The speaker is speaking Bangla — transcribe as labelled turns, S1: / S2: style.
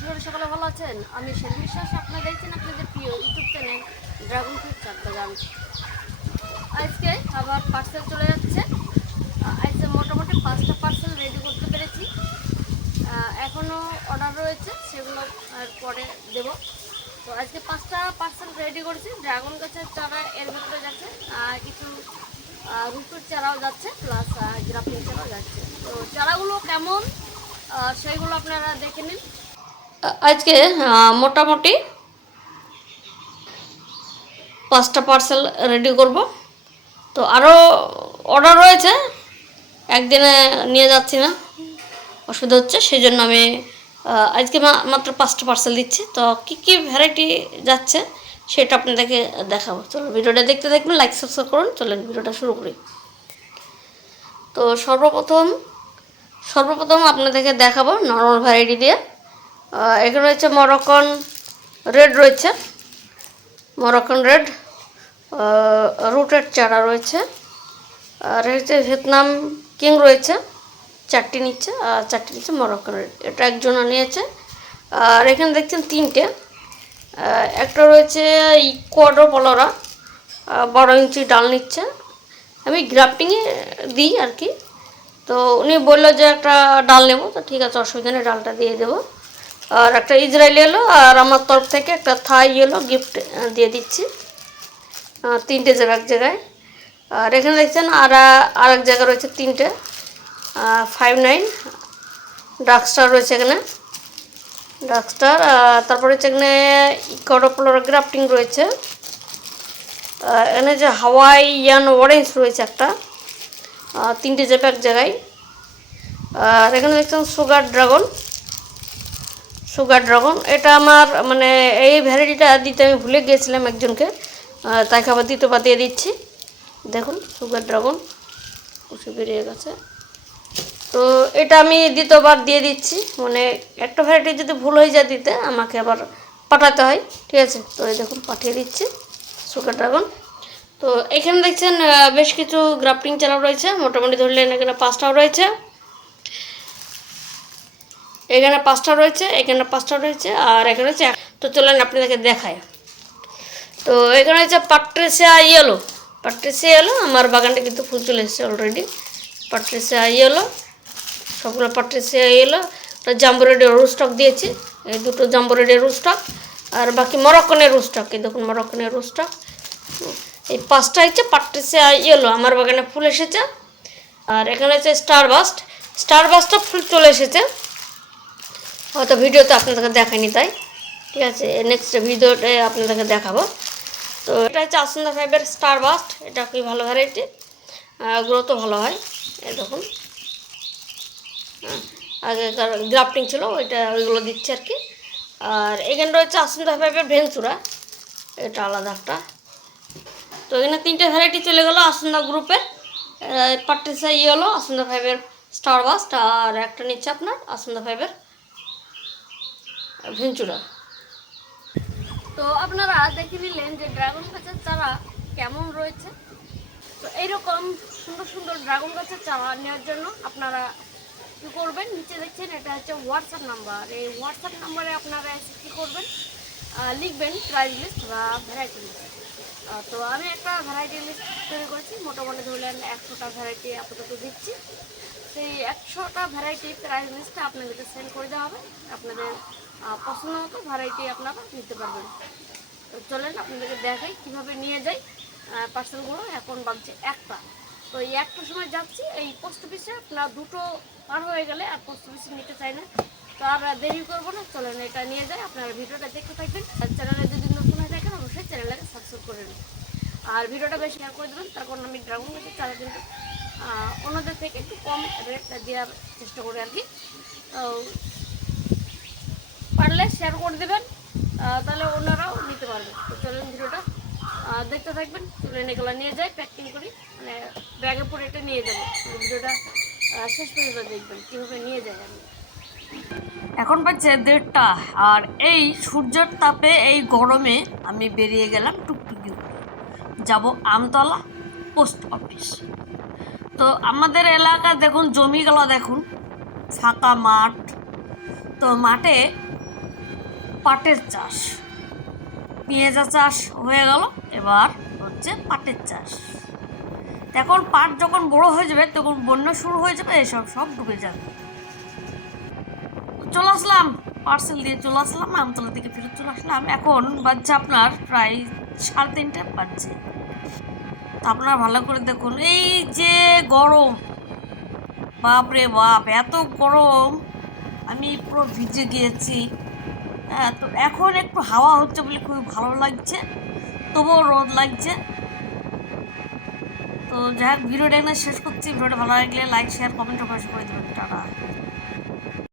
S1: করি সকালে ভালো আছেন? আমি শের বিশ্বাস, আপনারা দেখছেন আপনাদের প্রিয় ইউটিউব চ্যানেল ড্রাগন ফ্রুট চাকবাগান আজকে আবার পার্সেল চলে যাচ্ছে। আজকে মোটামুটি পাঁচটা পার্সেল রেডি করতে পেরেছি। এখনও অর্ডার রয়েছে, সেগুলো পরে দেব। তো আজকে পাঁচটা পার্সেল রেডি করেছি। ড্রাগন গাছের চারা এর ভিতরে যাচ্ছে, আর কিছু রুটুর চারাও যাচ্ছে প্লাস গ্রাফিং চারাও যাচ্ছে। তো চারাগুলো কেমন? সেইগুলো আপনারা দেখে নিন। আজকে মোটামুটি পাঁচটা পার্সেল রেডি করব। তো আরও অর্ডার রয়েছে, একদিনে নিয়ে যাচ্ছি না, অসুবিধা হচ্ছে সেই জন্য আমি আজকে মাত্র পাঁচটা পার্সেল দিচ্ছি। তো কী কী ভ্যারাইটি যাচ্ছে, সেটা আপনাদেরকে দেখাবো। চলো ভিডিওটা দেখতে দেখবেন লাইক সাবস্ক্রাইব করুন, চলেন ভিডিওটা শুরু করি। তো সর্বপ্রথম সর্বপ্রথম আপনাদেরকে দেখাবো নর্মাল ভ্যারাইটি দিয়ে। এখানে রয়েছে মরক্কন রেড রয়েছে। মরক্কন রেড রুটের চারা রয়েছে। আর হচ্ছে ভিয়েতনাম কিং রয়েছে, চারটি নিচ্ছে, আর চারটি নিচ্ছে মরক্কন রেড। এটা একজন নিয়েছে। আর এখানে দেখছেন তিনটে। একটা রয়েছে ইকোয়াডো পলোরা বারো ইঞ্চি ডাল নিচ্ছে। আমি গ্রাফটিংয়ে দিই আর কি। তো উনি বলল যে একটা ডাল নেব, তো ঠিক আছে, অসুবিধা নেই, ডালটা দিয়ে দেবো। আর একটা ইসরায়েলি এলো, আর আমার তরফ থেকে একটা থাই এলো গিফট দিয়ে দিচ্ছি। তিনটে জায়গা এক জায়গায়। আর এখানে দেখছেন, আর আর এক জায়গায় রয়েছে তিনটে। ফাইভ নাইন ডার্কস্টার রয়েছে এখানে। ডার্কস্টার তারপরে হচ্ছে এখানে ইকোডোপোলার গ্রাফটিং রয়েছে। এখানে যে হাওয়াই হাওয়াইয়ান অরেঞ্জ রয়েছে একটা। তিনটে চেপে এক জায়গায়। আর এখানে দেখছেন সুগার ড্রাগন সুগার ড্রাগন। এটা আমার মানে এই ভ্যারাইটিটা দিতে আমি ভুলে গিয়েছিলাম একজনকে। তাকে আবার দ্বিতীয়বার দিয়ে দিচ্ছি। দেখুন, সুগার ড্রাগন কুচি বেরিয়ে গেছে। তো এটা আমি দ্বিতীয়বার দিয়ে দিচ্ছি। মানে একটা ভ্যারাইটি যদি ভুল হয়ে যায় দিতে, আমাকে আবার পাঠাতে হয়। ঠিক আছে? তো এই দেখুন, পাঠিয়ে দিচ্ছি সুগার ড্রাগন। তো এখানে দেখছেন বেশ কিছু গ্রাফটিং চারা রয়েছে। মোটামুটি ধরলেন এখানে পাঁচটাও রয়েছে। এখানে পাঁচটা রয়েছে, এখানে পাঁচটা রয়েছে আর এখানে হচ্ছে তো চলেন আপনাদেরকে দেখায় তো এখানে হচ্ছে পাট্রেসিয়া ইয়েলো পাট্রেসিয়া ইয়েলো আমার বাগানটা কিন্তু ফুল চলে এসেছে অলরেডি পাট্রেসিয়া ইয়েলো সবগুলো পাট্রেসিয়া ইয়েলো একটা জাম্বোরেডি রুস্টক দিয়েছি, এই দুটো জাম্বোরেডি রুস্টক আর বাকি মরক্কনের রুস্টক এই দেখুন মরক্কনের রুস্টক এই পাঁচটা হচ্ছে পাট্রেসিয়া ইয়েলো আমার বাগানে ফুল এসেছে। আর এখানে হচ্ছে স্টার বাস্ট স্টার বাস্টটা ফুল চলে এসেছে। হয়তো ভিডিওতে আপনাদেরকে দেখায়নি, তাই? ঠিক আছে নেক্সট ভিডিওতে আপনাদেরকে দেখাবো। তো এটা হচ্ছে আসন্দা ফাইভের স্টার বাস্ট এটা খুবই ভালো ভ্যারাইটি গ্রোথও ভালো হয় এরকম আগেকার গ্রাফটিং ছিল, ওইটা ওইগুলো দিচ্ছে আর কি। আর এখানে রয়েছে আসন্দা ফাইভের ভেঞ্চুরা এটা আলাদা একটা। তো এখানে তিনটে ভ্যারাইটি চলে গেলো আসন্দা গ্রুপের পার্টিসা ইয়ে হলো আসন্দা ফাইভের স্টার বাস্ট আর একটা নিচ্ছে আপনার আসন্দা ফাইভের ভেঞ্চুরা তো আপনারা দেখে নিলেন যে ড্রাগন গাছের চারা কেমন রয়েছে? তো এইরকম সুন্দর সুন্দর ড্রাগন গাছের চারা নেওয়ার জন্য আপনারা কী করবেন? নিচে দেখছেন, এটা হচ্ছে হোয়াটসঅ্যাপ নাম্বার এই হোয়াটসঅ্যাপ নাম্বারে আপনারা এসে কী করবেন? লিখবেন প্রাইস লিস্ট বা ভ্যারাইটি লিস্ট তো আমি একটা ভ্যারাইটি লিস্ট তৈরি করেছি। মোটামুটি ধরলেন একশোটা ভ্যারাইটি আপাতত দিচ্ছি। সেই একশোটা ভ্যারাইটি প্রাইস লিস্টটা আপনাদেরকে সেন্ড করে দেওয়া হবে। আপনাদের পছন্দ মতো ভ্যারাইটি আপনারা নিতে পারবেন। তো চলেন আপনাদেরকে দেখাই কীভাবে নিয়ে যাই। পার্সেলগুলো এখন বাজছে একটা। তো এই একটার সময় যাচ্ছি, এই পোস্ট অফিসে আপনার দুটো পার হয়ে গেলে আর পোস্ট অফিসে নিতে চাই না। তো আর দেরি করব না, চলেন এটা নিয়ে যাই। আপনারা ভিডিওটা দেখতে থাকবেন। আর চ্যানেলে যদি নতুন হয়ে থাকেন, অবশ্যই চ্যানেলটাকে সাবস্ক্রাইব করে নেবেন। আর ভিডিওটা বেশি শেয়ার করে দেবেন, তার কারণ আমি ড্রাগন গাছের চারা কিন্তু অন্যদের থেকে একটু কম রেট দেওয়ার চেষ্টা করি আর কি। তো পারলে শেয়ার করে দেবেন। তাহলে ওনারাও নিতে পারবে। তো চলুন ভিডিওটা। দেখতে থাকবেন, চলুন এগুলো নিয়ে যাই প্যাকিং করি। মানে ব্যাগে পরে এটা নিয়ে যাব। ভিডিওটা শেষ পর্যন্ত দেখবেন, কীভাবে নিয়ে যাই আমি। এখন বাজছে দেড়টা, আর এই সূর্যের তাপে এই গরমে আমি বেরিয়ে গেলাম টুকটুকি যাব আমতলা পোস্ট অফিস। তো আমাদের এলাকা দেখুন, জমিগুলো দেখুন, ফাঁকা মাঠ। তো মাঠে পাটের চাষ। পেঁয়াজা চাষ হয়ে গেল, এবার হচ্ছে পাটের চাষ। এখন পাট যখন বড় হয়ে যাবে, তখন বন্যা শুরু হয়ে যাবে, এসব সব ডুবে যাবে। চলে আসলাম পার্সেল দিয়ে চলে আসলাম আমতলা থেকে ফেরত চলে আসলাম। এখন বাজছে আপনার প্রায় সাড়ে তিনটে বাজছে। তো আপনারা ভালো করে দেখুন, এই যে গরম। বাপরে বাপ, এত গরম। আমি পুরো ভিজে গিয়েছি। তো এখন একটু হাওয়া হচ্ছে বলে খুবই ভালো লাগছে। তবুও রোদ লাগছে। তো যাই হোক, ভিডিওটা এখানে শেষ করছি। ভিডিওটা ভালো লাগলে লাইক শেয়ার কমেন্ট অবশ্যই করে দেবেন। টাটা।